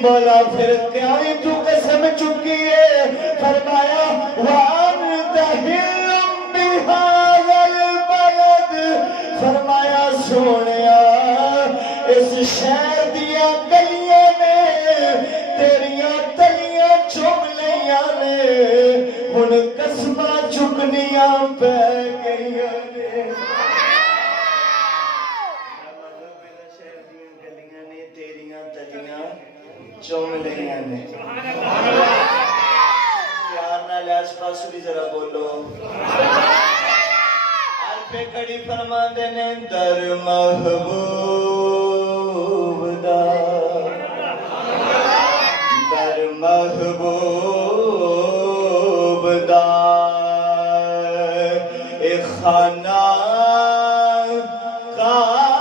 مولا پھر کیا تو قسم چکی ہے فرمایا وَأَنْتَ حِلٌّ بِهَذَا الْبَلَدِ فرمایا سونیا اس شہر دیا گلیاں نے تیریاں تلیاں چوم لیاں نے ہن قسماں چکنیاں پہ گئیاں نے چوم لیاں نے پیار نال آس پاس بھی ذرا بولو پہ کڑی فرما دینے در محبوب دا در محبوب دا ایک خانہ کعبہ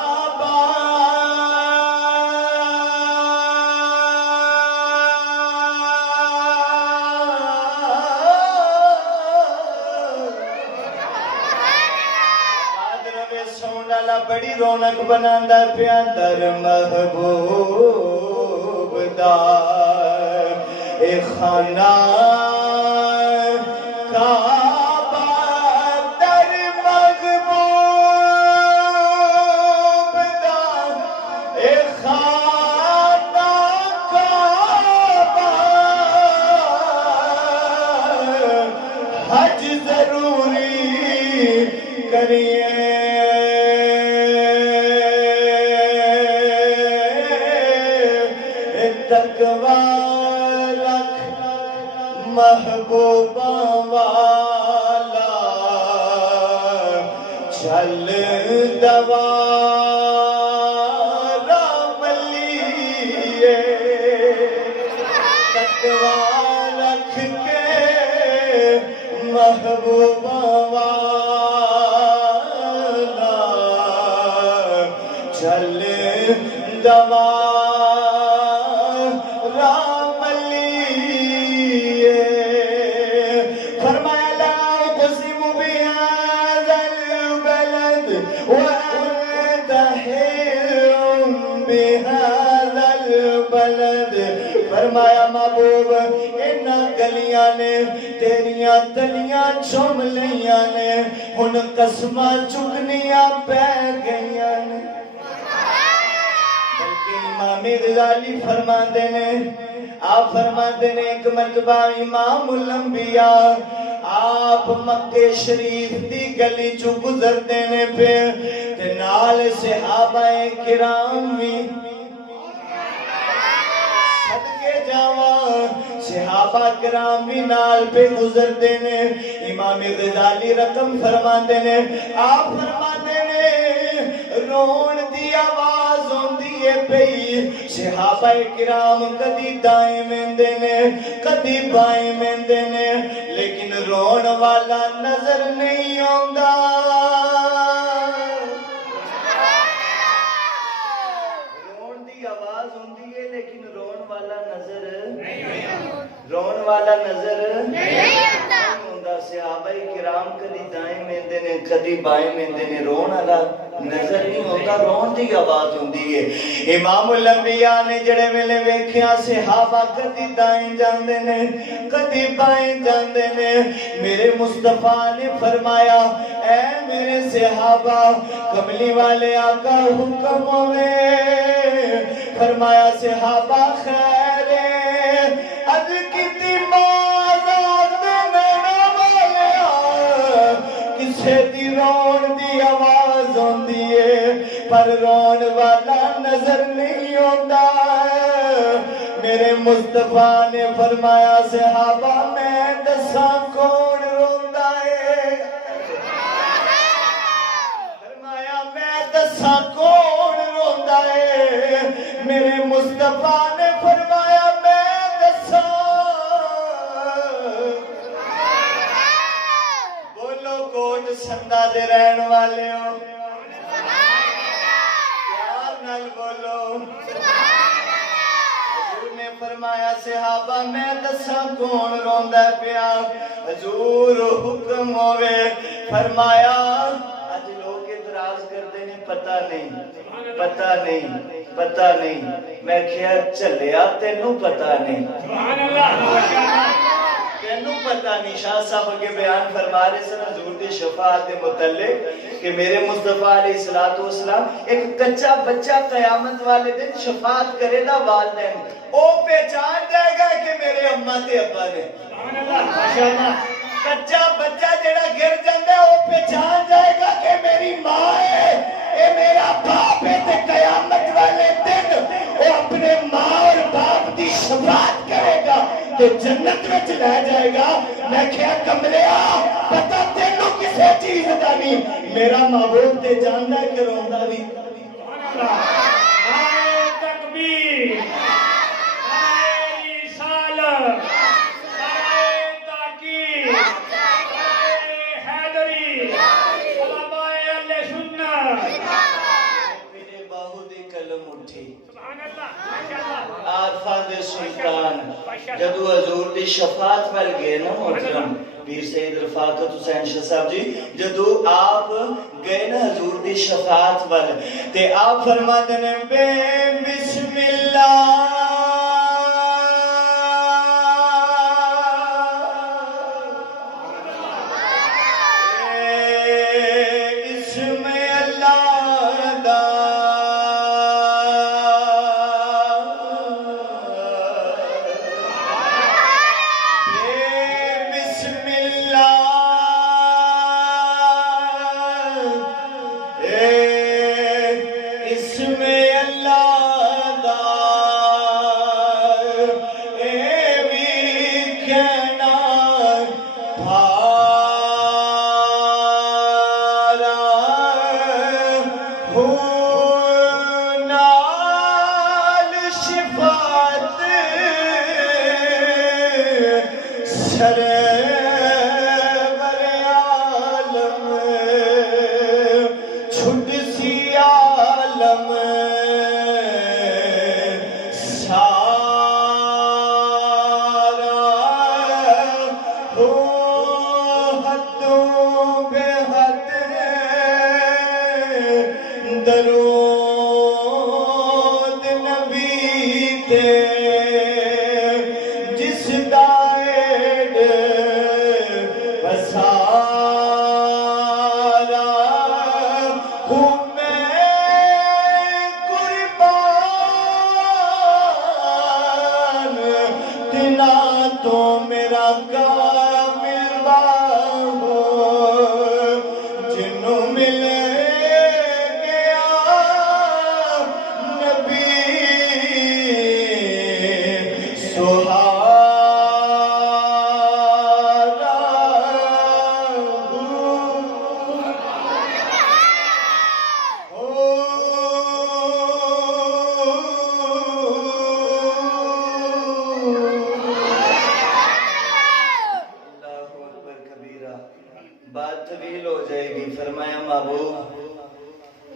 بڑی رونق بناندا پیا در محبوب دا اے خانہ کعبہ در محبوب دا اے خانہ کعبہ حج ضروری کریے محبوبہ والا چل دوارا ملیے تقوی رکھ کے محبوبہ والا چل دوارا فرمایا محبوب انہاں گلیاں نے تیریاں تلیاں چوم لیاں نے ہن قسماں چکنیاں پہ گئیاں نے بلکہ امام غزالی فرماندے نے آپ فرماندے نے ایک مرتبہ امام الانبیاء آپ مکہ شریف دی گلی چو گزرتے نے پہ تے نال صحابہ کرام بھی صحابہ کرام بھی نال پہ گزر دینے امام غزالی رقم فرما دینے آپ فرما دینے رون دی آواز ہوندی ہے پئی صحابہ کرام کدی دائیں میں دینے کدی بائیں میں دینے لیکن رون والا نظر نہیں ہوندا رون دی آواز ہوندی ہے لیکن رون والا نظر رون والا نظر نہیں ہوندا صحابہ کرام کدی دائیں میندے نے کدی بائیں میندے نے رون والا نظر نہیں ہوندا رون دی آواز ہوندی ہے امام الانبیاء نے جڑے ویلے ویکھیا صحابہ کدی دائیں جاندے نے کدی بائیں جاندے نے میرے مصطفیٰ نے فرمایا اے میرے صحابہ کملی والے آقا حکم ہوئے فرمایا صحابہ خیر اد کتی مازاد میرا والیا کسے دی رون دی آواز ہوندی ہے پر رون والا نظر نہیں ہوندا میرے مصطفیٰ نے فرمایا صحابہ میں دساں کون روندا ہے فرمایا میں دساں کون روندا ہے میرے مصطفیٰ نے فرمایا کوٹ سندا دے رہن والے ہو پیار نال بولو حضور نے فرمایا صحابہ میں دساں کون روندا پیا حضور حکم ہوئے فرمایا اج لوگ اعتراض کردے نے پتہ نہیں میں کیا چلیا تینوں پتہ نہیں سبحان اللہ تینوں پتہ نہیں شاہ صاحب کے بیان فرما رہے سن حضور دی شفاعت دے متعلق کہ میرے مصطفیٰ علیہ السلام ایک کچا بچہ قیامت والے دن شفاعت کرے گا والدین او پہچان جائے گا کہ میرے اماں تے ابا نے سبحان اللہ ماشاءاللہ کچا بچہ جڑا گر جاندا ہے وہ پہچان جائے گا کہ میری ماں ہے اے میرا باپ ہے تے قیامت والے دن وہ اپنے ماں اور باپ دی شفاعت کرے گا تو جنت وچ لے جائے گا میں کیا کملیا پتہ تینوں کسے چیز دا نہیں میرا محبوب تے جاندا ہے کہ روندا بھی سبحان اللہ نعرہ تکبیر نعرہ رسالت عارفہ دے سلطان جدو حضور دی شفاعت پہل گئے نا محترم پیر سید رفاقت حسین شاہ صاحب جی جدو آپ گئے نا حضور دی شفاعت پہل تے آپ فرما دینے بے بسم اللہ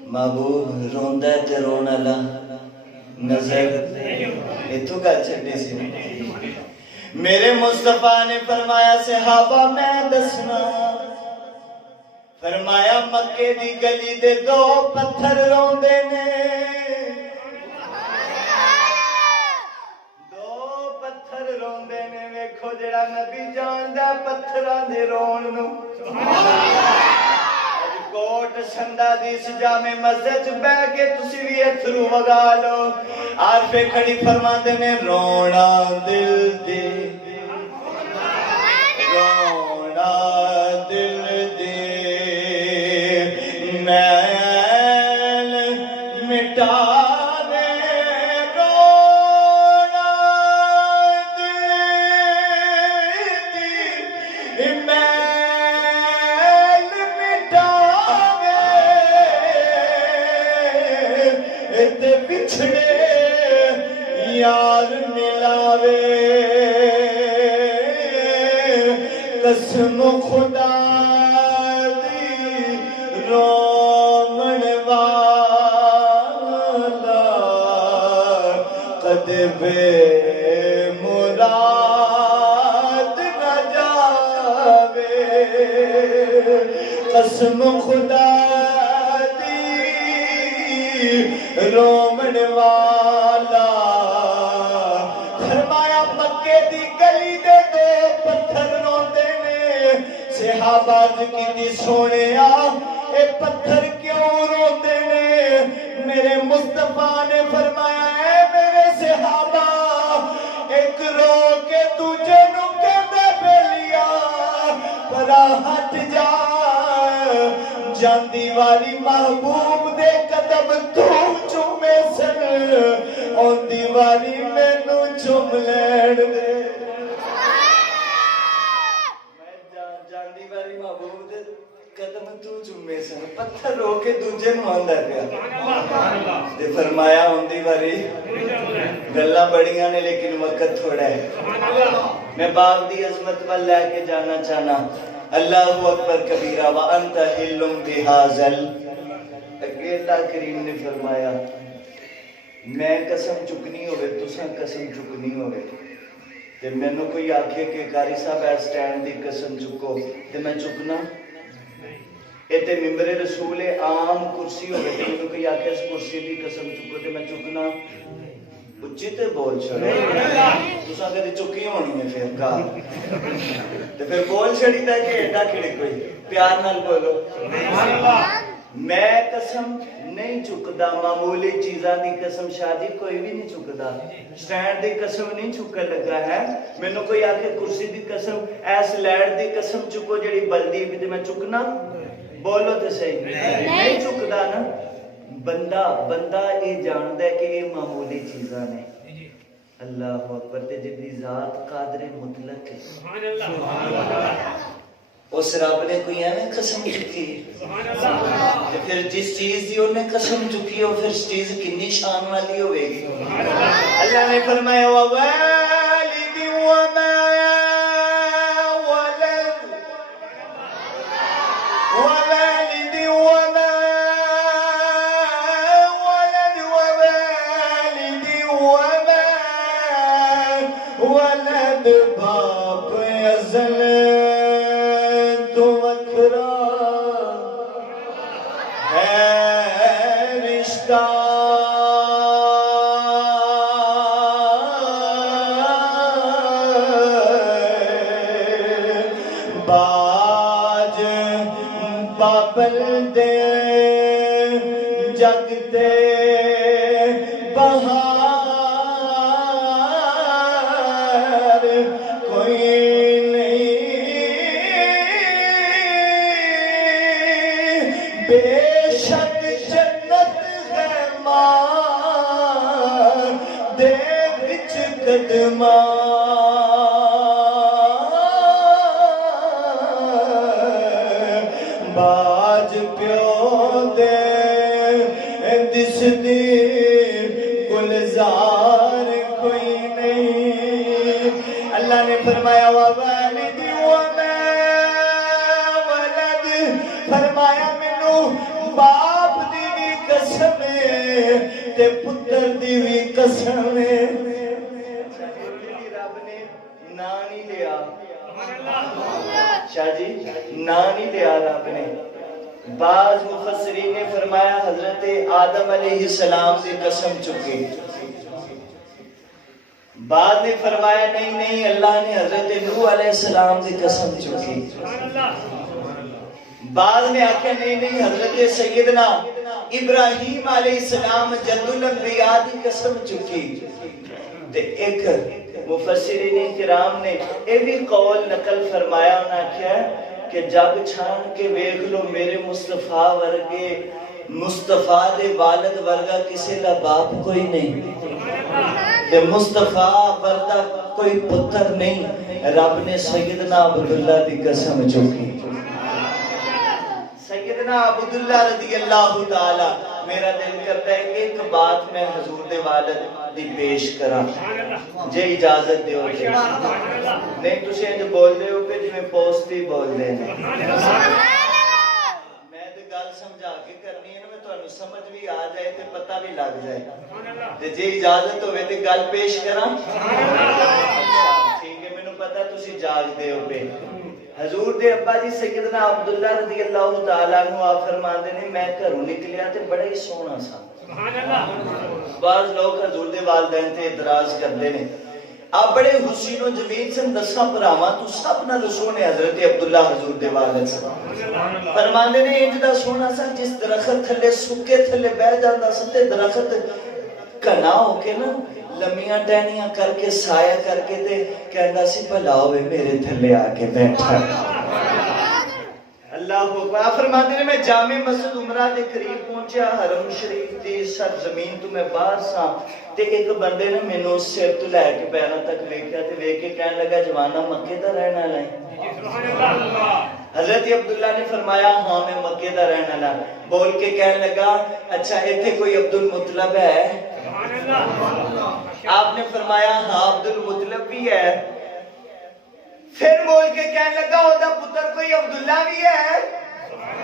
محبوب روندہ تے رونا لا نظر اتو کا چھڑے سے میرے مصطفیٰ نے فرمایا صحابہ میں دسنا فرمایا مکے دی گلی دے دو پتھر روندے نے دو پتھر روندے نے ویکھو جڑا نبی جاندہ پتھران دے رون نو کوٹ سندہ دیس جامع مسجد بے کے تسی بھی اتھرو وگا لو عارفے کھڑی فرما دینے رونا دل دے رونا دل دے میل مٹا یار ملاوے قسم خدا دی رومن والا قد بے مراد نہ جاوے قسم خدا دی رومن والا فرمایا مکے دی گلی دے دو پتھر روندے نے صحابہ کی سونیا اے پتھر کیوں روندے نے میرے مصطفیٰ نے فرمایا اے میرے صحابہ ایک رو کے دوجے نو کہندے بیلیا پرا ہٹ جا جاندی والی محبوب دے قدم تو چومے سن اوندی والی مینوں چوم لین دے جاندی والی محبوب دے قدم تو چومے سن پتھر رو کے دوجے نو آندا پیا تے فرمایا اوندی والی گلاں بڑیاں نے لیکن وقت تھوڑا ہے میں باپ دی عظمت وال لے کے جانا چاہنا اللہ اکبر کبیرہ وانت حل بہذل اگے اللہ کریم نے فرمایا میں قسم چکنی ہوئے تساں قسم چکنی ہوئے تے مینوں کوئی آکھے کہ قاری صاحب اے سٹینڈ دی قسم چکو تے میں چکنا اے تے ممبر رسول عام کرسی ہوئے تے مینوں کوئی آکھے اس کرسی دی قسم چکو تے میں چکنا اچھی تے بول چھڑے تساں کدی چکی ہونی نے پھر کہا تے پھر بول چھڑی تے کہ ایڈا کھڑے کوئی پیار نال بولو میں قسم نہیں چکدا معمولی چیزاں دی قسم شادی کوئی بھی نہیں چکدا سٹینڈ دی قسم نہیں چکن لگا ہے مینوں کوئی آکھے کرسی دی قسم ایس لیڈ دی قسم چکو جڑی بلدی بھی تے میں چکنا بولو تے صحیح نہیں چکدا نا بندہ یہ جاندا ہے کہ یہ معمولی چیزاں نے اللہ اکبر تے جدی ذات قادر مطلق ہے سبحان اللہ اس رب نے کوئی ایویں قسم چکی تے پھر جس چیز دی انہیں قسم چکی ہو پھر چیز کتنی شان والی ہوے گی اللہ نے فرمایا ووالد وما ولد ووالد وما ولد ووالد وما ولد باپ ازل باج بابل دے جگ دے بہار کوئی نہیں بے شک جنت ہے ماں دے وچ قدماں باج پیو دے دس دی گلزار کوئی نہیں اللہ نے فرمایا ووالد وما ولد فرمایا مینوں باپ دی بھی قسم ہے تے پتر دی بھی قسم ہے رب نے نا نہیں لیا شاہ جی نا نہیں لیا رب نے بعض مفسرین نے فرمایا حضرت آدم علیہ السلام سے قسم چکی بعض نے فرمایا نہیں اللہ نے حضرت نوح علیہ السلام سے قسم چکی بعض نے آکھا نہیں حضرت سیدنا ابراہیم علیہ السلام جد الانبیاء کی قسم چکی تے ایک مفسرین کرام نے یہ بھی قول نقل فرمایا انہاں کیا کہ جگ چھان کے ویکھ لو میرے مصطفیٰ ورگے مصطفیٰ دے والد ورگا کسی دا باپ کوئی نہیں تے مصطفیٰ ورگا کوئی پتر نہیں رب نے سیدنا عبداللہ دی قسم چکی سیدنا عبداللہ رضی اللہ تعالی میرا دل کرتا ہے ایک بات میں حضور دے والد دی پیش کرا جے اجازت دیو جے نہیں تسی انج بول دے ہو کہ جی میں پوسٹی بول دے میں تے گل سمجھا کے کرنی ہے نا میں تانوں سمجھ بھی آ جائے تے پتہ بھی لگ جائے تے جے اجازت ہوے تے گل پیش کراں ٹھیک ہے مینوں پتہ تسی جاگ دے ہو پہ حضور دے ابا جی سیدنا عبداللہ رضی اللہ تعالیٰ عنہ آپ فرماندے نے میں گھروں نکلیا تے بڑا ہی سونا سا بعض لوگ حضور دے والدین تے اعتراض کردے نے آپ بڑے حسین و جمیل سن دساں پراواں تو سب نال سونے حضرت عبداللہ حضور دے والد سن فرماندے نے انج دا سونا سا جس درخت تھلے سکے تھلے بہ جاندا سی تے درخت کنا ہو کے نا لمیاں ٹہنیاں کر کے سایہ کر کے تے کہندا سی بھلا ہوئے میرے تھلے آ کے بیٹھا اللہ اکبر فرماتے ہیں میں جامع مسجد عمرہ دے قریب پہنچیا حرم شریف دی سرزمین تو میں باہر سا تے ایک بندے نے مینوں سر تو لے کے پیراں تک ویکھیا تے ویکھ کے کہن لگا جوانا مکے دا رہن والا ہے حضرت عبداللہ نے فرمایا ہاں میں مکے دا رہن والا بول کے کہن لگا اچھا ایتھے کوئی عبد المطلب ہے آپ نے فرمایا ہاں عبد المطلب بھی ہے پھر بول کے کہنے لگا اودا پتر کوئی عبداللہ بھی ہے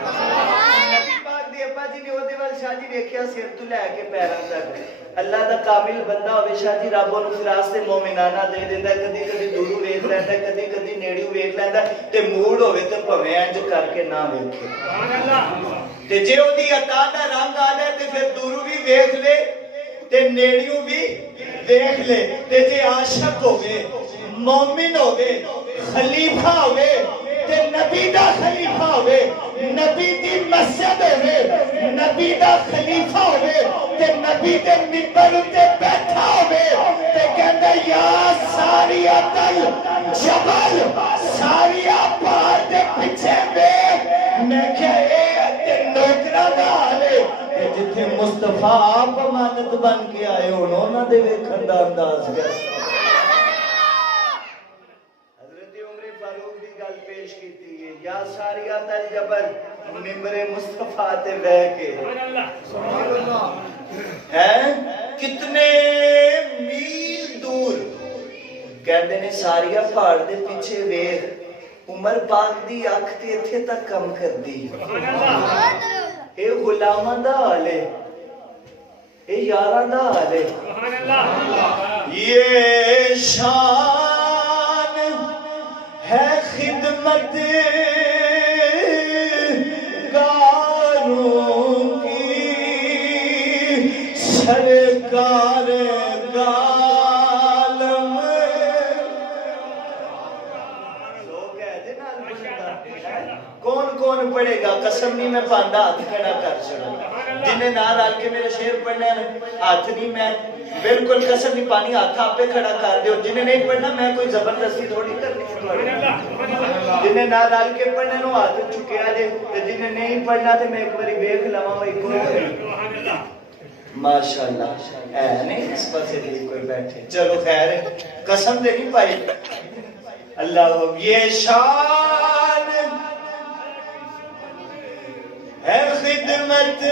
نبی پاک دی ابا جی نے اودے وال شاہ جی ویکھیا سر تو لے کے پیراں تک اللہ دا کامل بندہ ہوے شاہ جی رب اونوں فراست مومنانہ دے دیندا کدی کدی دوروں ویکھ لیندا کدی کدی نیڑیوں ویکھ لیندا تے موڈ ہوے تے بھویں انج کر کے نہ ویکھے سبحان اللہ تے جے اودی عطا دا رنگ آ جائے تے پھر دوروں بھی ویکھ لے تے نیڑیوں بھی دیکھ لے تے جے عاشق ہوے مومن ہوے خلیفہ ہوے تے نبی دا خلیفہ ہوے نبی دی مسجد ہوے نبی دا خلیفہ ہوے تے نبی دے منبر تے بیٹھا ہوے تے کہندا یا ساریہ تل جبل ساریہ پہاڑ دے پیچھے ویکھ میں کہ اے تے نوکراں دا حال ہے جتھے مصطفیٰ آپ امانت بن کے آئے انہوں دے ویکھن دا انداز کیسا یا ساریات الجبل ممبر مصطفیٰ تے بہ کے کتنے میل دور کہندے نے ساریا پہاڑ دے پیچھے ویکھ عمر پاک دی اکھ تے ایتھے تک کم کر دی اے غلاماں دا حال ہے اے یاراں دا حال ہے یہ شان ہے خدمت گاروں کی سرکار عالم کون کون پڑھے گا قسم نہیں میں پاندا ہاتھ کھڑا کر چھڑا جنہیں نہ رل کے میرے شعر پڑھنے ہاتھ نہیں میں بالکل قسم نہیں پانی ہاتھ آپ پہ کھڑا کر دیو جنہیں نہیں پڑھنا میں کوئی زبردستی تھوڑی کرنی جنہیں نہ رل کے پڑھنے نو ہاتھ چکیا جے جنہیں نہیں پڑھنا تھے میں ایک باری ویکھ لواں وہی کوئی ماشاءاللہ اے نہیں اس پاسے دی کوئی بیٹھے چلو خیر قسم دے نہیں پائی اللہ یہ شان ہے خدمت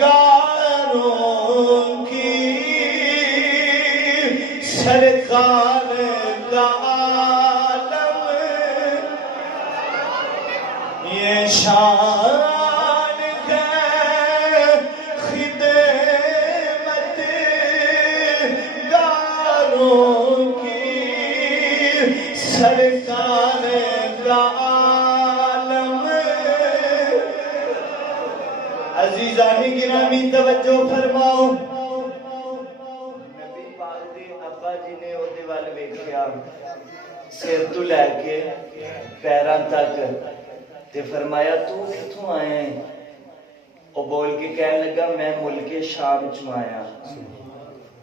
گاروں کی سرکار کا عالم یہ شان ہے خدمت گاروں کی سرکار کا عزیزانی گرامی توجہ فرماؤ نبی پاک دے ابا جی نے اودے وال ویکھیا سر تو لے کے پیراں تک تے فرمایا تو کتھوں آیا ہے او بول کے کہنے لگا میں ملک شام چوں آیا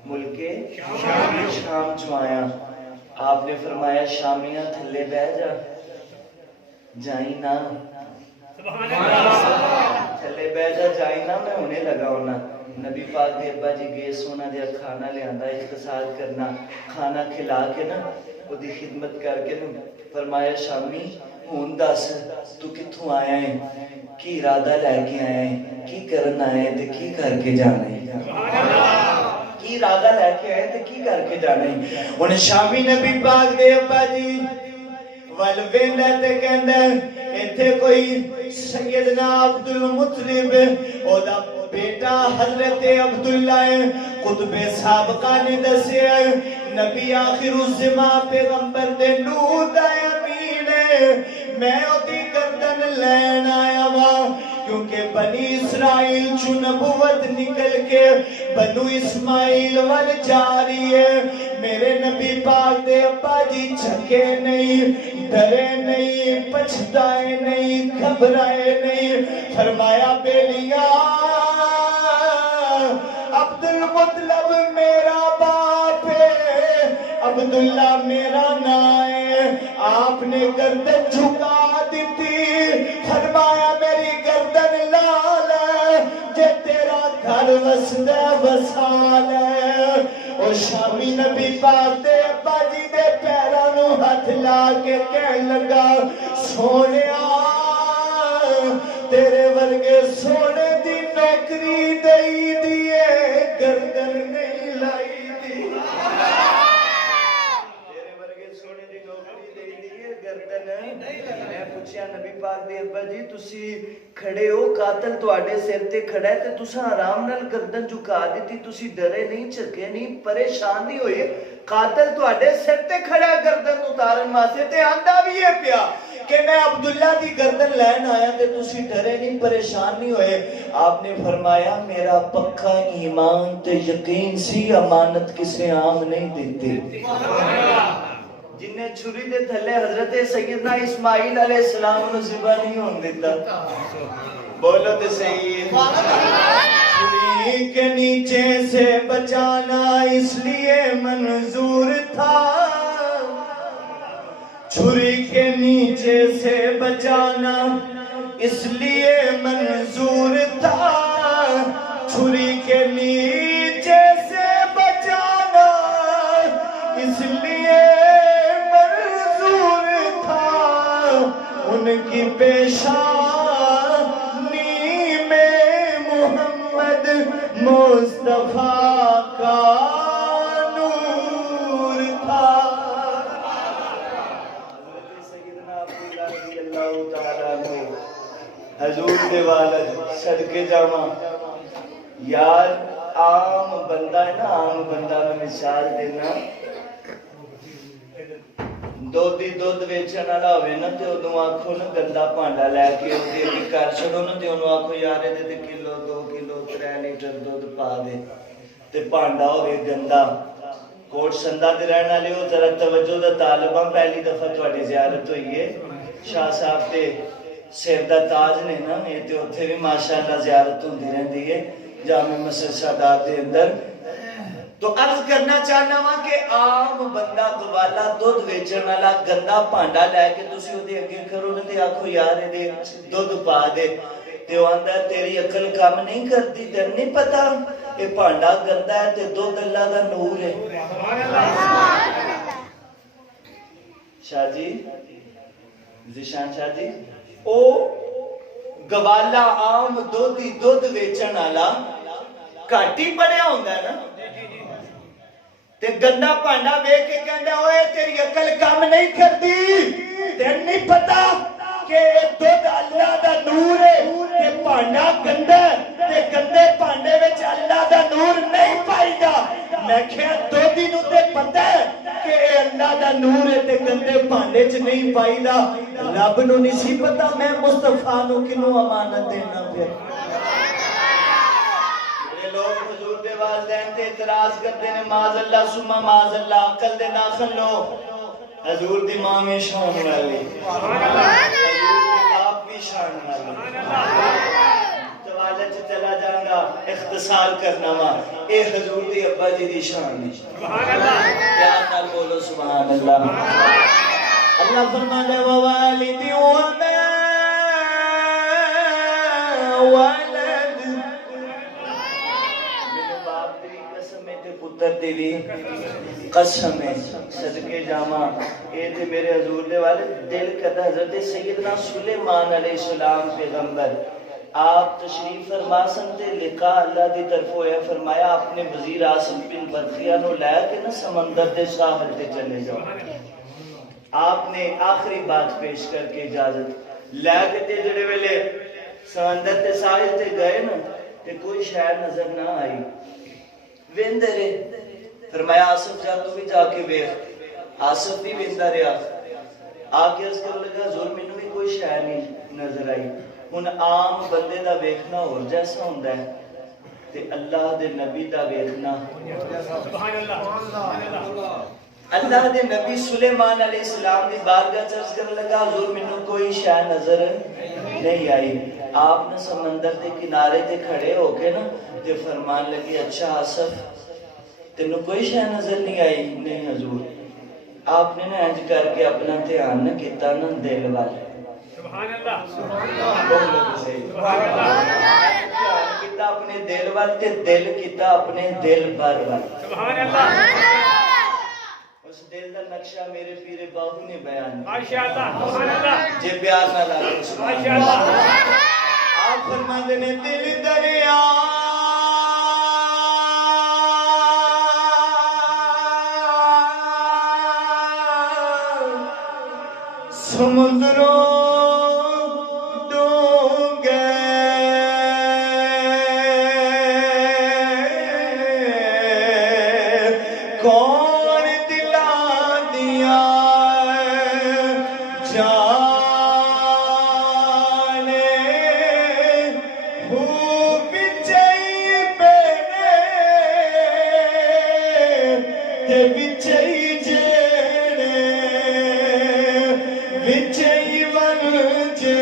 ملک شام چوں آیا آپ نے فرمایا شامیاں تھلے بہ جا جائیں نا تھلے بہ جا جائی نا میں انہیں لگا ہونا نبی پاک دے ابا جی گئے سونا دیا کھانا لے آندا اقتصاد کرنا کھانا کھلا کے نا وہ دی خدمت کر کے نا فرمایا شامی ہون دس تو کتھوں آیا ہے کی ارادہ لے کے آیا ہے کی کرن آیا ہے تے کی کر کے جانا ہے کی ارادہ لے کے آیا ہے تے کی کر کے جانا ہے انہیں شامی نبی پاک دے ابا جی ول ویندا تے کہندا ایتھے کوئی سیدنا عبد المطلب او دا بیٹا حضرت عبداللہ قطب سابقہ نے دسیا نبی آخر الزمان پیغمبر دے نور دا امین میں او دی گردن لین آیا وا کیونکہ بنی اسرائیل چو نبوت نکل کے بنو اسماعیل وال جا رہی ہے. میرے نبی پاک دے ابا جی چھکے نہیں, ڈرے نہیں, پچھتائے نہیں, گھبرائے نہیں. فرمایا بیلیا عبدالمطلب میرا باپ ہے, عبداللہ میرا نام ہے. آپ نے گردن جھکا دیتی. فرمایا میری گردن لال ہے, جے تیرا گھر وسدہ وسال ہے. اور شامی نبی پاک دے ابا جی دے پیرانو ہاتھ لا کے کہن لگا سونیا تیرے ورگے سونے دی نوکری دئی دیئے گردن نہیں لائی دی. تیرے ورگے سونے دی نوکری دئی دیئے گردن. میں پوچھیا نبی پاک دے ابا جی تسی کھڑے ہو, قاتل تواڈے سر تے کھڑا ہے تے تساں آرام نال گردن جھکا دیتی, تسی ڈرے نہیں, جھکے نہیں, پریشان نہیں ہوئے. قاتل تواڈے سر تے کھڑا گردن اتارن واسطے تے آندا بھی ہے پیا کہ میں عبداللہ دی گردن لین آیا تے تسی ڈرے نہیں, پریشان نہیں ہوئے. آپ نے فرمایا میرا پکا ایمان تے یقین سی امانت کسے عام نہیں دیتی. جن نے چھری دے تھلے حضرت سیدنا اسماعیل علیہ السلام انہوں ذبح نہیں ہون دیتا. بولو تے صحیح. چھری کے نیچے سے بچانا اس لیے منظور تھا, چھری کے نیچے سے بچانا اس لیے منظور تھا, چھری کے نیچے سے بچانا اس لیے منظور تھا. ان کی پیشانی میں محمد مصطفیٰ کا نور تھا. حضور دے والد صدقے جاواں یار. عام بندہ ہے نا, عام بندہ میں مثال دینا, دودھی دودھ ویچن والا ہوئے نا تے اودوں آکھو نا گندا بھانڈا لے کے اودے اگے کر چھڑو نا تے اونوں آکھو یار اے تے کلو 2 کلو 3 لیٹر دودھ پا دے تے بھانڈا ہوئے گندا. کوٹ سندا دے رہن والے ہو ذرا توجہ دا طالباں, پہلی دفعہ تہاڈی زیارت ہوئی ہے. شاہ صاحب تے سر دا تاج نے نا, یہ تے اوتھے بھی ماشاءاللہ زیارت ہوندی رہندی ہے جامع مسجد سادات دے اندر. تو عرض کرنا چاہنا ہاں کہ عام بندہ گوالا دودھ ویچن والا گندا بھانڈا لے کے تسی اودے اگے کرو نا تے آکھو یار اے دودھ پا دے تے او آندا تیری عقل کام نہیں کرتی, تینوں نہیں پتا اے بھانڈا گندا ہے تے دودھ اللہ دا نور ہے. شاہ جی, ذیشان شاہ جی, او گوالا عام دودھی دودھ ویچن والا گھٹ ہی پڑھیا ہوندا ہے نا, تے گندا بھانڈا ویکھ کے کہندا اوئے تیری عقل کام نہیں کرتی, تینوں نہیں پتا کہ دودھ اللہ دا نور ہے تے بھانڈا گندا ہے تے گندے بھانڈے وچ اللہ دا نور نہیں پائی دا. میں کہیا دودھی نوں تے پتہ ہے کہ اللہ دا نور ہے تے گندے بھانڈے چ نہیں پائی دا, رب نوں نہیں سی پتا میں مصطفیٰ نوں کینوں امانت دینا پیا. لوگ حضور دے والدین تے اعتراض کرتے ہیں معاذ اللہ ثم معاذ اللہ, عقل دے داخل لو. حضور دی ماں میں شان والی, حضور دے باپ بھی شان والی. توالے چ چلا جاؤں گا, اختصار کرنا وا, اے حضور دی ابا جی دی شان ہے. پیار نال بولو سبحان اللہ. اللہ فرماتا ہے ووالد وما ولد, پتر دیوی قسم ہے صدقے جاواں. اے تے میرے حضور دے والد دل کردا حضرت سیدنا سلیمان علیہ السلام پیغمبر آپ تشریف فرما سنتے لقاء اللہ دی طرف ہویا, فرمایا اپنے وزیر عاصم بن برقیہ نو لے کے نا سمندر دے ساحل تے چلے جاؤ. آپ نے آخری بات پیش کر کے اجازت لے کے تے جڑے ویلے سمندر تے ساحل تے گئے نا تے کوئی شے نظر نہ آئی. ویندے رہے, فرمایا آصف جا تو بھی جا کے ویکھ. آصف بھی ویندا رہا, آ کے عرض کرنے لگا حضور مینوں بھی کوئی شے نہیں نظر آئی. ਹੁਣ ਆਮ ਬੰਦੇ ਦਾ ਵੇਖਣਾ ਹੋਰ ਜੈਸਾ ਹੁੰਦਾ ਹੈ ਤੇ ਅੱਲਾਹ ਦੇ ਨਬੀ ਦਾ ਵੇਖਣਾ سبحان اللہ سبحان اللہ اللہ دے نبی سلیمان علیہ السلام دی بارگاہ چرز کر لگا حضور منو کوئی شے نظر نہیں آئی. آپ نے سمندر دے کنارے تے کھڑے ہو کے نا تے فرمان لگی اچھا آصف تینوں کوئی شے نظر نہیں آئی؟ نہیں حضور. آپ نے نا انج کر کے اپنا دھیان نہ کیتا نا دل والے سبحان اللہ دھیان کیتا اپنے دل وال تے دل کیتا اپنے دل بھر وال. سبحان اللہ اس دل دا نقشہ میرے پیر باہو نے بیان کیا. ماشاءاللہ سبحان اللہ جے پیار نہ لگے ماشاءاللہ آپ فرماندے نے دل دریا سمندروں ڈونگے کون دلا دیا جانے ہو بچئی بینے تے بچئی جینے بچئی ون جے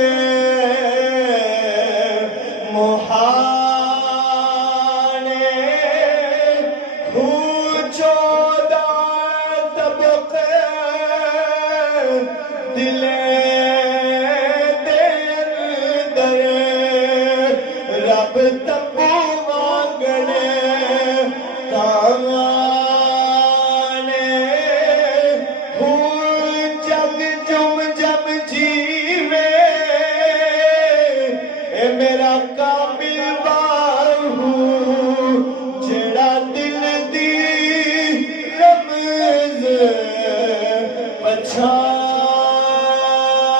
مہانے ہو چودہ طبقے دلے دے اندر رب تبو مانگنے تانے ہو جگ جم جم جیوے اے میرا کامل باہو جڑا دل دی رمز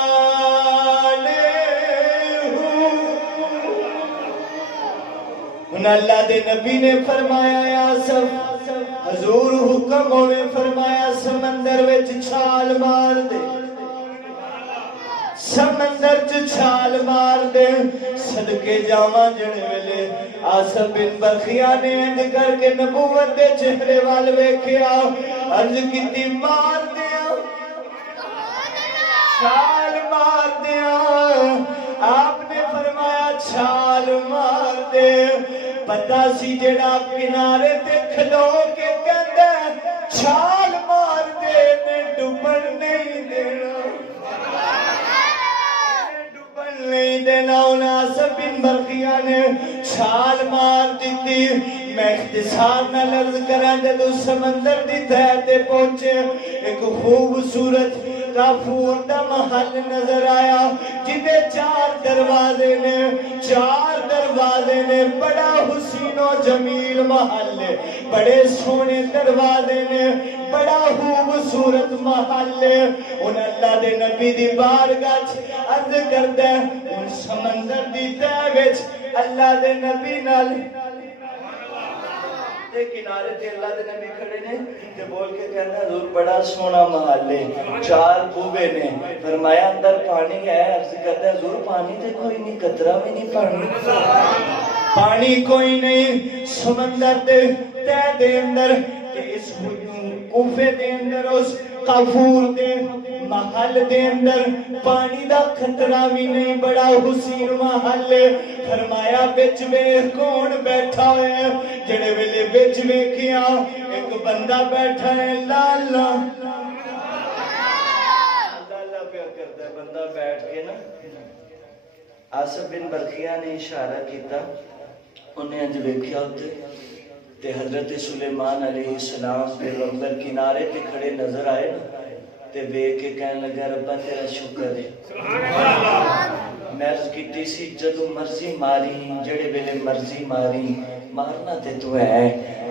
پچھانے ہو. ان اللہ دے نبی نے فرمایا یا سب حضور حکم ہوئے فرمایا سمندر وچ چھال مار دے سمندر چ چھال مار دے. صدقے جاواں جڑے ویلے آصف بن برخیا نے انج کر کے نبوت دے چہرے وال ویکھیا عرض کیتی مار دیا چھال مار دیا. آپ نے فرمایا چھال مار دے. پتہ سی جڑا کنارے تے کھلو کے کہندا چھال مار دے میں ڈوبن نہیں دینا نہیں دینا. آصف بن برخیا نے چھال مار دیتی. میں اختصار نہ لفظ کریں جدو سمندر دی تہہ تے پہنچے ایک خوبصورت کافور دا محل نظر آیا جدے چار دروازے نے بڑا حسین و جمیل محل ہے بڑے سونے دروازے نے بڑا خوبصورت محل ہے. ان اللہ دے نبی دی بارگاہ چ عرض کردا ہے ان سمندر دی تہہ وچ اللہ دے نبی نال تے کنارے تے اللہ دے نبی کھڑے نے تے بول کے کہنا حضور بڑا سونا محل ہے چار بوبے نے. فرمایا اندر پانی ہے. عرض کرتا ہے حضور پانی تے کوئی نہیں قطرہ بھی نہیں پانی کوئی نہیں. سمندر دے تہہ دے اندر تے اس کوفے دے اندر اس کافور دے محل دے اندر پانی دا خطرہ بھی نہیں بڑا حسین محل ہے. فرمایا بچ ویکھ کون بیٹھا ہے جڑے ویلے بچ ویکھیا ایک بندہ بیٹھا ہے لالا پیا کرتا ہے بندہ بیٹھ کے نا. آصف بن برخیا نے اشارہ کیتا انہیں انج ویکھیا ہوتے تے حضرت سلیمان علیہ السلام پیغمبر کنارے تے کھڑے نظر آئے نا تے ویکھ کے کہنے لگا ربا تیرا شکر ہے میں عرض کیتی سی جدو مرضی ماری جڑے ویلے مرضی ماری مارنا تے تو ہے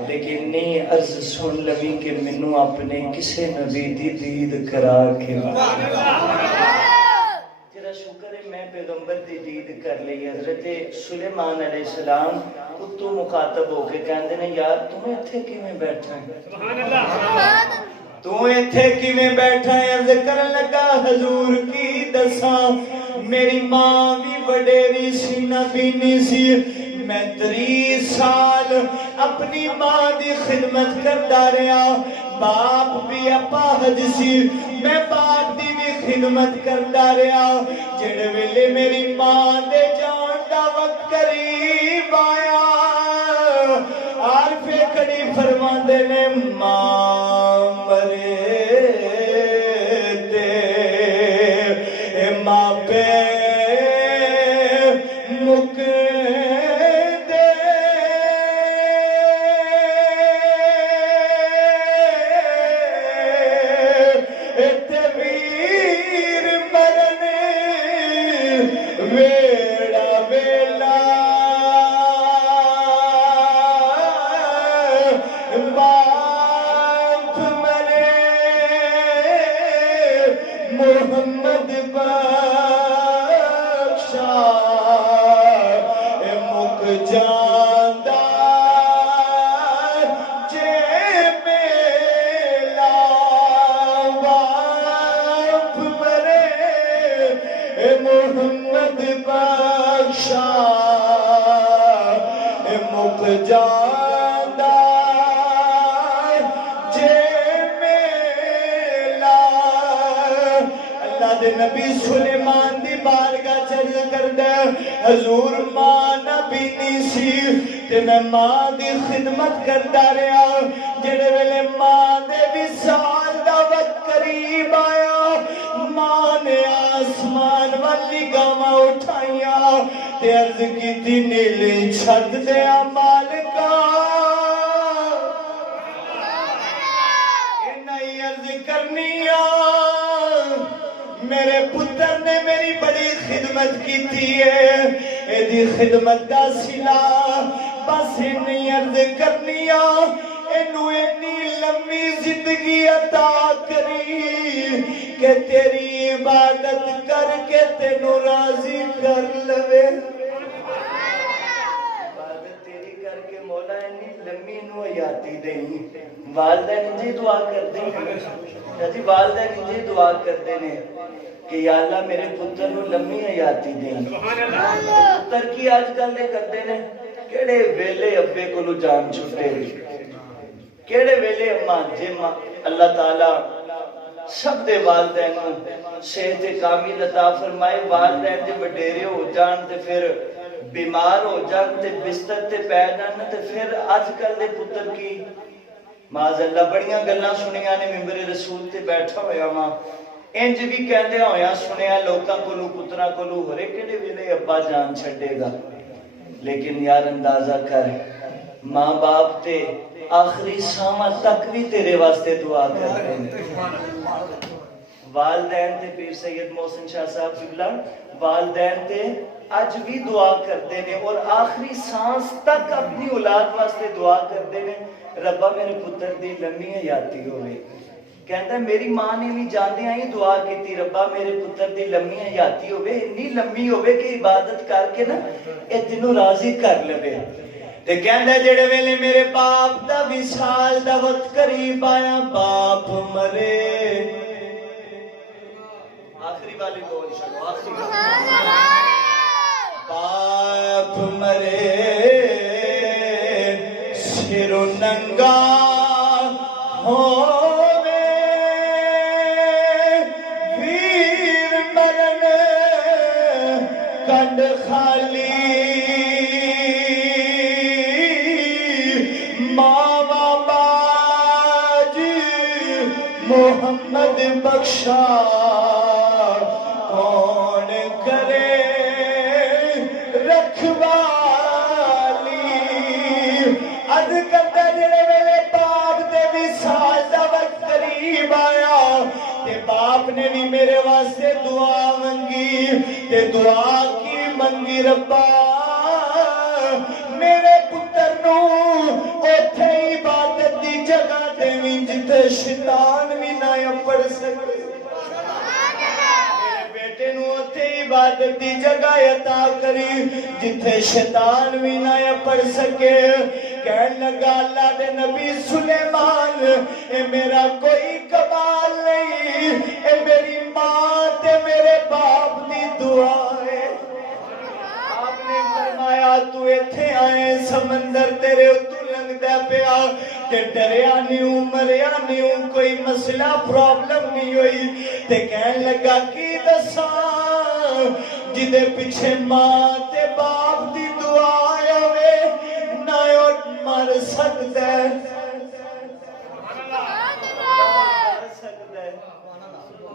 لیکن نہیں عرض سن لوی کہ منو اپنے کسے نبی دی دید کرا کے تیرا شکر ہے میں پیغمبر دی دید کر لی. حضرت سلیمان علیہ السلام اتو مخاطب ہو کے کہندے نے یار تمہیں اتھے کیویں بیٹھا ہے تو ایتھے کیویں بیٹھا ہے؟ عرض کرن لگا حضور کی دساں میری ماں بھی وڈیری سی نبینی سی، میں 30 سال اپنی ماں دی خدمت کردا رہا، باپ بھی اپاہج سی، میں باپ دی بھی خدمت کردا رہا، جڑے ویلے میری ماں دے جان دا وقت قریب آیا، عارف کڑی فرماندے نے ماں مرے تے ماں پہ مک دے، تے ویر مرن ویڑا ویلا باپ مرے محمد بخشا مک جاندا جے میلا باپ مرے محمد بخشا مک جاندا جے میلا۔ اللہ دے نبی سلیمان دی بارگاہ چرج کردہ حضور ماں نبینی سی تے میں ماں دی خدمت کردا رہا، جڑے ویلے ماں دے وصال دا وقت قریب آیا، ماں نے آسمان والی گاواں اٹھائیاں تے عرض کیتی نیلی چھت دیا مالکا، انہی عرض کرنیا میرے پتر نے میری بڑی خدمت کی ہے، ایدی خدمت دا صلہ بس انہی عرض کرنیا انہوں اتنی لمبی زندگی عطا کری کہ تیری عبادت کر کے تینوں راضی کر لوے، عبادت تیری کر کے مولا اتنی لمبی نو حیاتی دیں۔ والدین جی دعا کرتے ہیں، جی والدین جی دعا کرتے ہیں کہ یا اللہ میرے پتر نو لمبی حیاتی دیں۔ پتر کی آج کل دے کرتے ہیں کیڑے ویلے ابے کو جان چھٹے کیڑے ویلے اماں جے ماں اللہ تعالیٰ سب دے والدین صحت کامل عطا فرمائے، والدین جے وڈیرے ہو جان تے پھر بیمار ہو جان تے بستر تے پے جان تے پھر آج کل دے پتر کی معاذ اللہ بڑیاں گلاں سنیاں نے ممبر رسول تے بیٹھا ہویا ماں انج بھی کہندے ہویا سنیا لوکاں کولوں پتراں کولوں ہورے کیڑے ویلے ابا جان چھڈے گا، لیکن یار اندازہ کر ماں باپ تے آخری سامہ تک بھی تیرے واسطے دعا کرتے ہیں۔ والدین تے پیر سید محسن شاہ صاحب قبلہ والدین تے آج بھی دعا کرتے ہیں اور آخری سانس تک اپنی اولاد واسطے دعا کرتے ہیں ربا میرے پتر دی لمبی حیاتی ہوئے۔ کہتا ہے میری ماں نے بھی جاندے آئی دعا کیتی ربا میرے پتر دی لمبی حیاتی ہوئے، اتنی لمبی ہوئے کہ عبادت کر کے نا اے تینوں راضی کر لوے۔ تے کہندا جڑے ویلے میرے باپ دا وصال دا وقت قریب آیا، باپ مرے، آخری والی بول چھڑو، آخری باپ مرے سر ننگا ہووے ویر مرن کنڈ خالی محمد بخشا کون کرے رکھوالی، از کرتا جڑے ویلے باپ دے وصال دا وقت قریب آیا تے باپ نے بھی میرے واسطے دعا منگی تے دعا کی منگی ربا میرے پتر نو اوتھے عبادت دی جگہ دیویں جتے شیطان بھی نہ پڑ سکے، میرے بیٹے نو اوتھے عبادت دی جگہ عطا کری جتے شیطان بھی نہ پڑ سکے۔ کہنے لگا اللہ دے نبی سلیمان اے میرا کوئی سمندر تیرے اتو لنگدا پیا تے ڈریا نہیں مریا نہیں کوئی مسئلہ پرابلم نہیں ہوئی تے کہن لگا کی دساں جدے پیچھے ماں تے باپ دی دعا ہوے نہ مر سکدا ہے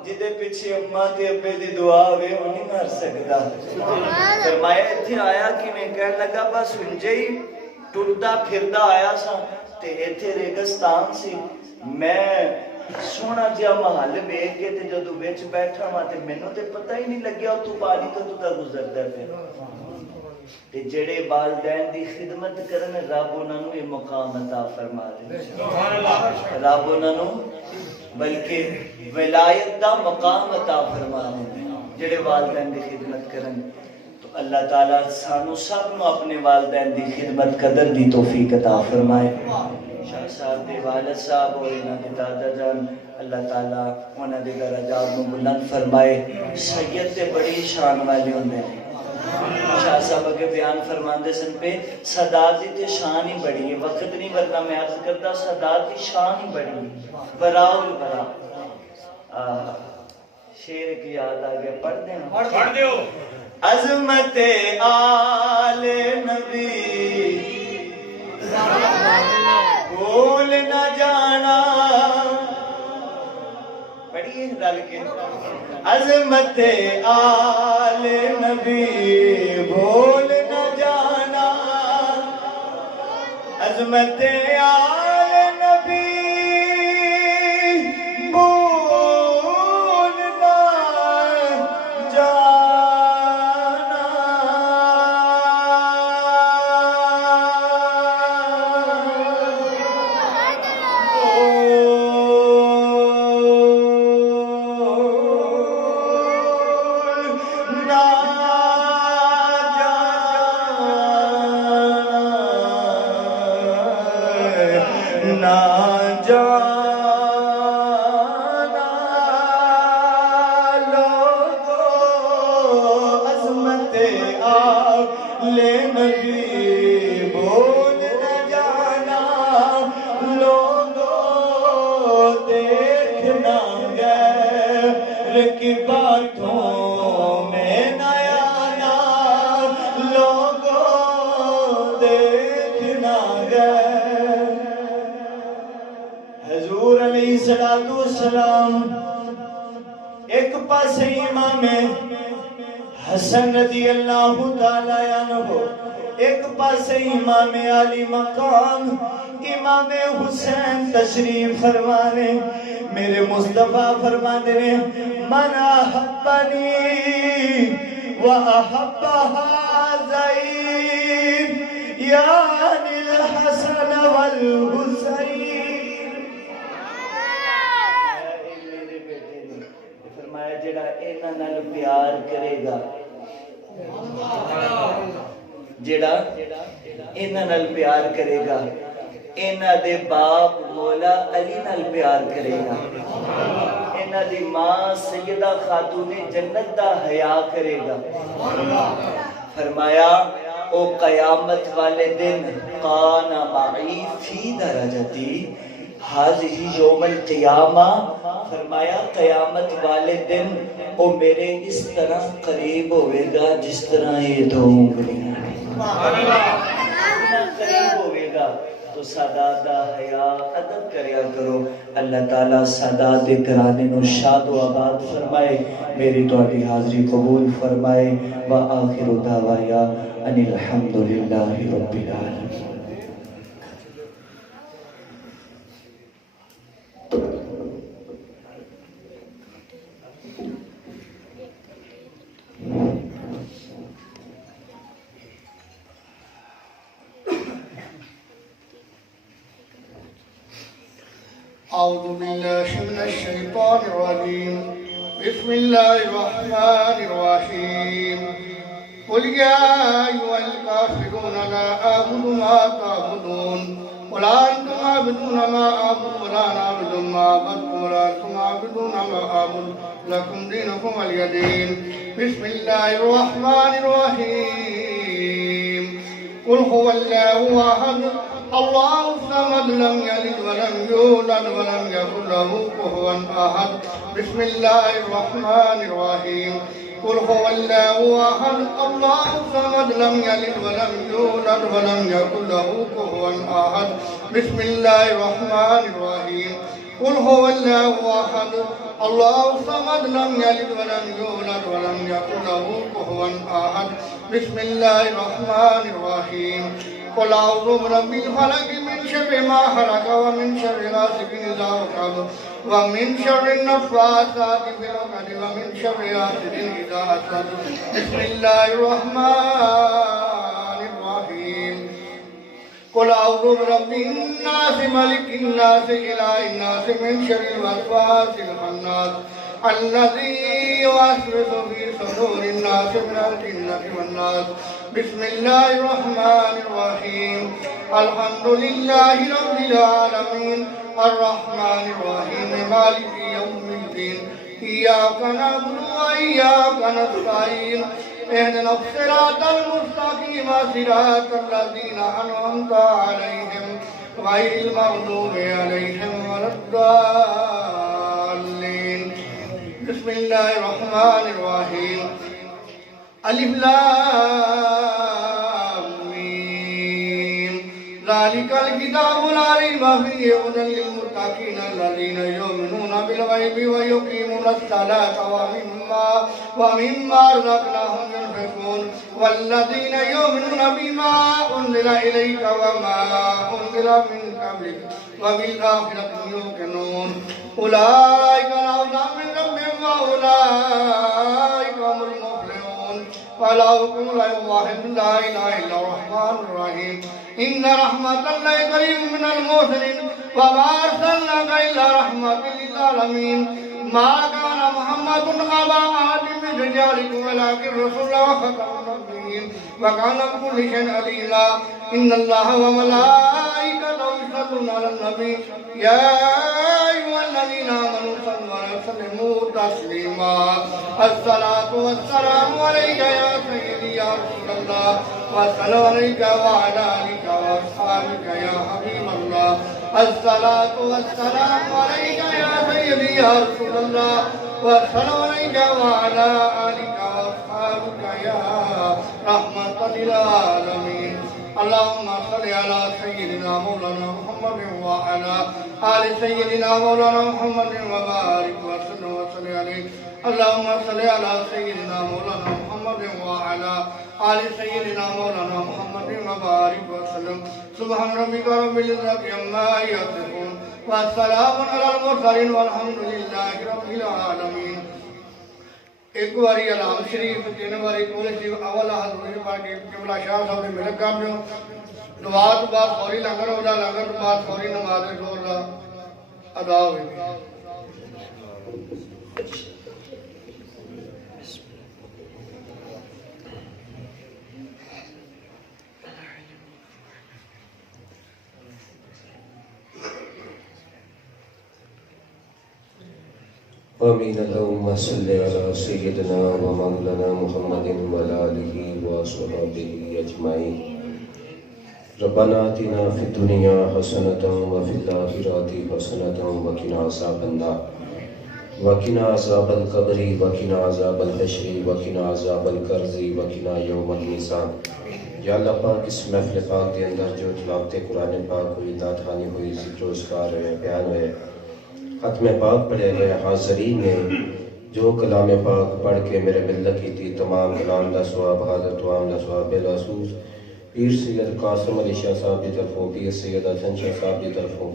جدے پیچھے اماں تے ابے دی دعا ہوے او نہیں مر سکدا فرمایا ایتھے آیا کہ میں کہن لگا بس انجے ہی ٹردا پھردا آیا سا تے ایتھے ریگستان سی میں سونا جہا محل ویکھ کے تے جدوں وچ بیٹھا وا تے مینوں تے پتہ ہی نہیں لگیا تو پانی تو گزردا پیا تے جڑے والدین دی خدمت کرن رب انہاں نوں یہ مقام عطا فرما دے سبحان اللہ رب انہاں نوں بلکہ ولایت دا مقام عطا فرما دے جڑے والدین دی خدمت کرن تو اللہ تعالیٰ سانو سب نو اپنے والدین دی خدمت قدر دی توفیق عطا فرمائے شاہ صاحب دے والد صاحب اور انہاں دے دادا جان اللہ تعالیٰ انہاں دے درجات نو بلند فرمائے سید تے بڑی شان والے ہوندے ہیں شاہ صاحب اگے بیان فرماندے سن پہ سادات دی تے شان ہی بڑی ہے وقت نہیں ورنہ میں عرض کرتا سادات دی شان ہی بڑی ہے براء البراء شیر کی یاد آ گیا پڑھ دیں پڑھ دیو عظمت آل نبی بھول نہ جانا پڑھیے رل کے عظمت آل نبی بھول نہ جانا عظمت آل نبی بھول نہ جانا نہ جانا لوگو عظمت آل نبی بھول نہ جانا لوگو دیکھنا غیر کی باتوں میں نہ آنا لوگو دیکھنا غیر حضور علیہ السلام ایک پاس امام حسن رضی اللہ تعالیٰ عنہ ایک پاس امام علی مقام امام حسین تشریف فرمانے میرے مصطفیٰ فرمانے من احبنی وَأَحَبَّ هَذَيْنِ یعنی الحسن والحسین میرے بیٹے نے فرمایا جڑا انہاں نال پیار کرے گا جڑا انہاں نال پیار کرے گا انہاں دے باپ مولا علی نال پیار کرے گا انہاں دی ماں سیدہ خاتون جنت دا حیا کرے گا فرمایا او قیامت والے دن قان معی فی درجتی حاضی یوم القیامہ فرمایا قیامت والے دن او میرے اس طرح قریب ہوئے گا جس طرح یہ دو انگلیاں قریب ہوئے گا تو سادات دا حیا ادب کریا کرو اللہ تعالیٰ سادات دے کرانے نو شاد و آباد فرمائے میری تواڈی حاضری قبول فرمائے وآخر دعوایا ان الحمدللہ رب العالمین أعوذ بالله من الشيطان الرجيم بسم الله الرحمن الرحيم قل يا أيها الكافرون لا أعبد ما تعبدون ولا أنتم عابدون ما أعبد ولا أنا عابد ما عبدتم ولا أنتم عابدون ما أعبد لكم دينكم ولي دين بسم الله الرحمن الرحيم قل هو الله أحد الله الصمد لم يلد ولم يولد ولم يكن له كفوا أحد بسم الله الرحمن الرحيم قل هو الله أحد الله الصمد لم يلد ولم يولد ولم يكن له كفوا أحد بسم الله الرحمن الرحيم قل هو الله أحد الله الصمد لم يلد ولم يولد ولم يكن له كفوا أحد بسم الله الرحمن الرحيم قل أعوذ برب الفلق من شر ما خلق ومن شر غاسق إذا وقب ومن شر النفاثات في العقد ومن شر حاسد إذا حسد بسم الله الرحمن الرحيم قل أعوذ برب الناس ملك الناس إله الناس من شر الوسواس الخناس الذي يوسوس في صدور الناس من الجنة والناس بسم الله الرحمن الرحيم الحمد لله رب العالمين الرحمن الرحيم مالك يوم الدين إياك نعبد وإياك نستعين اهدنا الصراط المستقيم صراط الذين أنعمت عليهم غير المغضوب عليهم ولا الضالين بسم الله الرحمن الرحيم ألف لام ميم ذلك الكتاب لا ريب فيه هدى للمتقين الذين يؤمنون بالغيب ويقيمون الصلاة ومما رزقناهم ينفقون والذين يؤمنون بما أنزل إليك وما أنزل من قبلك وبالآخرة يوقنون أولئك على هدى من ربهم وأولئك هم المفلحون ولا حكم لا واحد لا إله إلا الرحمن الرحيم إن رحمة الله قريب من المحسنين وما أرسلناك إلا رحمة للعالمين ما كان محمد أبا أحد من رجالكم ولكن رسول الله وخاتم النبيين وكان بكل شيء عليما إن الله وملائكته يصلون على النبي يا أيها الذين آمنوا صلوا عليه وسلموا تسليما الصلاة والسلام عليك يا سيدي يا رسول الله والسلام عليك وعلى آلك وأصحابك يا حبيب الله الصلاة والسلام عليك يا سيدي يا رسول الله والسلام عليك وعلى آلك وأصحابك يا رحمة للعالمين اللهم صل على سيدنا مولانا محمد وعلى آل سيدنا مولانا محمد وبارك وسلم عليه اللهم صل على سيدنا مولانا محمد وعلى آل سيدنا مولانا محمد وبارك وسلم سبحان ربك رب العزة عما يصفون والسلام على المرسلين والحمد لله رب العالمين ایک باری علام شریف تین باری کول شریف اول حضور پاک قبلہ شاہ صاحب نے ملک کر دیو دعا تو بعد فوری لنگر ہو جا لنگر تو بعد فوری نماز زور دا ادا ہوئی آمین اللہم صلی علی سیدنا و مولانا محمد و آلہ و صحابہ اجمعین ربنا آتنا فی الدنیا حسنۃ و فی الآخرۃ حسنۃ و قنا عذاب النار وقنا عذاب القبر وقنا عذاب الحشر وقنا عذاب القرض وقنا یوم المیزان یا اللہ پاک اس محفل پاک کے اندر جو تلاوت قرآن پاک ہوئی داد خوانی ہوئی ذکر و اذکار ہوئے بیان ہوئے ختم پاک پڑھے گئے حاضرین نے جو کلام پاک پڑھ کے میرے ملت کی تھی تمام کلام دا ثواب حضرت وام دا ثواب بلاسوس پیر سید قاسم علی شاہ صاحب دی طرفوں پیر سید حسن شاہ صاحب دی طرفوں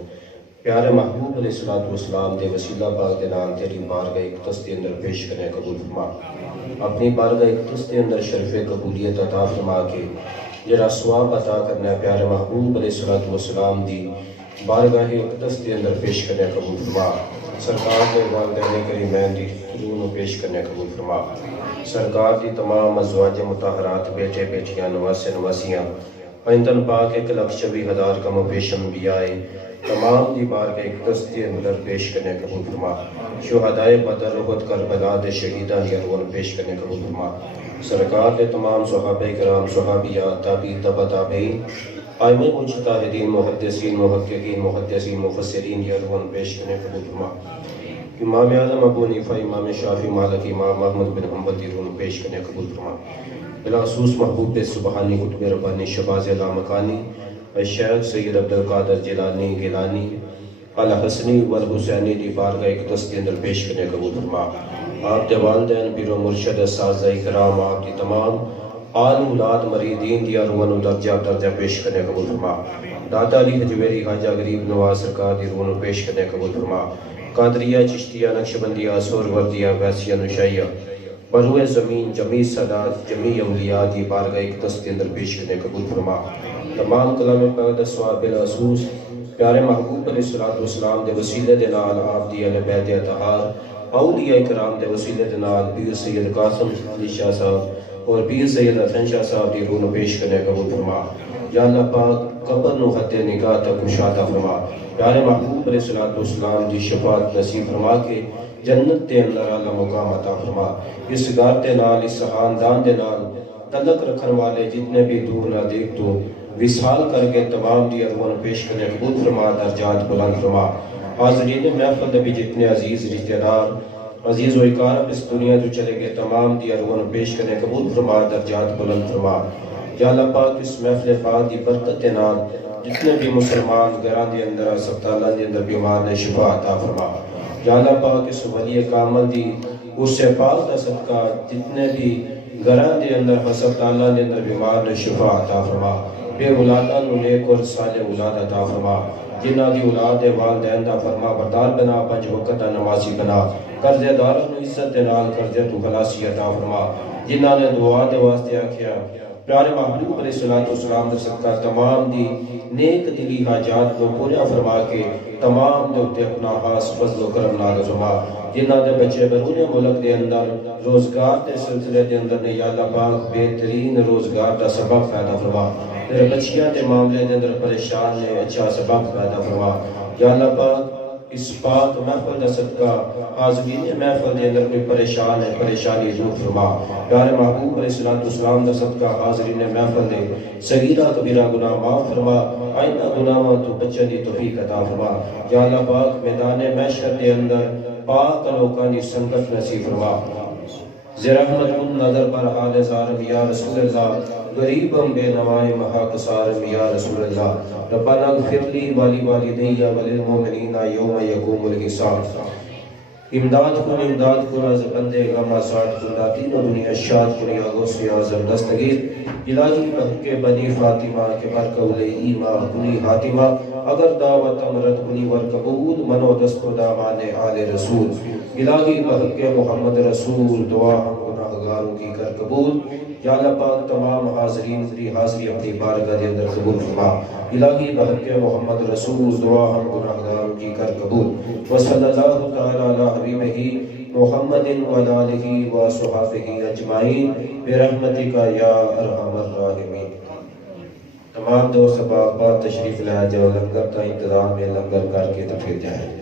پیارے محبوب علیہ السلام دے وسیلہ پاک دے نام تیری بارگاہ اقدس دے اندر پیش کرنے قبول فرما اپنی بارگاہ اقدس دے اندر شرف قبولیت عطا فرما کے جڑا ثواب عطا کرنا پیارے محبوب علیہ السلام دی بارگاہ اقدس دے اندر پیش کرنے قبول فرما سرکار دے والدین کریمین دی حضور پیش کرنے قبول فرما سرکار دی تمام ازواج مطہرات بیٹے بیٹیاں نواسے نواسیاں پینتن پاک 1,26,000 کم و پیش انبیاء تمام دی بار کے اقدس دی اندر پیش کرنے قبول فرما شہدائے بدر احد کربلا دے شہیدان دی ارواح پیش کرنے قبول فرما سرکار دے تمام صحابہ کرام صحابیات تابعین تبع تابعین ائمہ مجتہدین محدثین محققین محدثین مفسرین دی ارواح پیش کرنے قبول فرما امام اعظم ابو حنیفہ امام شافعی مالک امام احمد بن حنبل دی ارواح پیش کرنے قبول فرما بالخصوص محبوب سبحانی قطب ربانی شہباز لامکانی الشیخ سید عبدالقادر جیلانی گیلانی الحسنی والحسینی دی بارگاہ اقدس کے اندر پیش کرنے قبول فرما آپ دے والدین پیر و مرشد اساتذہ کرام آپ دی تمام آل اولاد مریدین دی ارواح درجہ پیش کرنے قبول فرما داتا علی حجویری خواجہ غریب نواز سرکار دی ارواح پیش کرنے قبول فرما قادریہ چشتیہ نقشبندیہ سہروردیہ ویسیہ نشائیہ بروئے زمین جمیع سادات جمیع اولیاء دی بارگاہ اقدس کے اندر پیش کرنے قبول فرما تمام کلام پاک ثواب بالخصوص پیارے محبوب علیہ الصلوۃ والسلام دے وسیلے دے نال آپ دی اہل بیت اطہار اولیاء کرام دے وسیلے دے نال پیر سید قاسم علی شاہ صاحب اور پیر سید حسن شاہ صاحب دی روح پیش کرنے قبول فرما یا اللہ پاک قبر نو خط نگاہ تک کشادہ فرما پیارے محبوب علیہ الصلوۃ والسلام دی شفاعت نصیب فرما کے جنت دے اندر اعلیٰ مقام عطا فرما اس گھر دے نال اس خاندان دے نال تعلق رکھن والے جتنے بھی دور نہ دیکھ تو وصال کر کے تمام دی ارواح پیش کرنے قبول فرما درجات بلند فرما حاضرین محفل بھی جتنے عزیز رشتہ دار عزیز و اقارب اس دنیا تو چلے گئے تمام دی ارواح پیش کرنے قبول فرما درجات بلند فرما یا اللہ پاک اس محفل پاک دی برکت نال جتنے بھی مسلمان گھراں دے اندر ہسپتالاں دے اندر بیمار نے شفا عطا فرما یا اللہ پاک اس ولی کامل دی اس سے پاک دا صدقہ جتنے بھی گھراں دے اندر ہسپتالاں دے اندر بیمار نے شفا عطا فرما بے اولاداں نو نیک اور صالح اولاد عطا فرما جنہاں دی اولاد والدین دا فرما بردار بنا پنج وقت دا نمازی بنا قرضے داراں نو عزت دے نال قرضے تو خلاصی عطا فرما جنہاں نے دعا دے واسطے آکھیا پیارے محبوب علیہ الصلوۃ والسلام دے صدقہ تمام دی نیک دلی حاجات کو پورا فرما کے تمام دے اتے اپنا خاص فضل و کرم نازل فرما جنہاں دے بچے بیرون ملک دے اندر روزگار دے سلسلے دے اندر نے یا اللہ پاک بہترین روزگار دا سبب پیدا فرما میرے بچیاں دے معاملے دے اندر پریشان نے اچھا سبب پیدا فرما یا اللہ پاک اس پاک محفل دا صدقہ حاضرین محفل دے اندر کوئی پریشان ہے پریشانی دور فرما پیارے محبوب علیہ الصلوۃ والسلام دا صدقہ حاضرین محفل دے صغیرہ کبیرہ گناہ معاف فرما آئندہ گناہاں تو بچن دی توفیق عطا فرما یا اللہ پاک میدان محشر دے اندر پاک لوکاں دی سنگت نصیب فرما زرحمت کن نظر پر آل زارم یا رسول اللہ غریبم بے نوائے محاق سارم یا رسول اللہ ربنا اغفر لی والی والدی وللمؤمنین یوم یقوم الحساب امداد کن از بندے غم آساد کن داتین و دنیا شاد کن یا غوث اعظم دستگیر الہی بحق بنی فاطمہ کے برقول ایمہ کنی حاتمہ اگر دعوت امرت کنی ورقبود منو دست و دامان آل رسول الہی بحق محمد رسول دعا ہم گناہگاروں کی کر قبول یا اللہ پاک تمام حاضرین کی حاضری اپنی بارگاہ دے اندر قبول فرما الہی بحق محمد رسول دعا ہم گناہگاروں کی کر قبول وصلی اللہ تعالی علی حبیبہ محمد وعلی آلہ وصحبہ اجمعین برحمتک یا ارحم الراحمین تمام دوست احباب تشریف لے جاؤ لنگر کا انتظام ہے لنگر کر کے تو پھر جائیں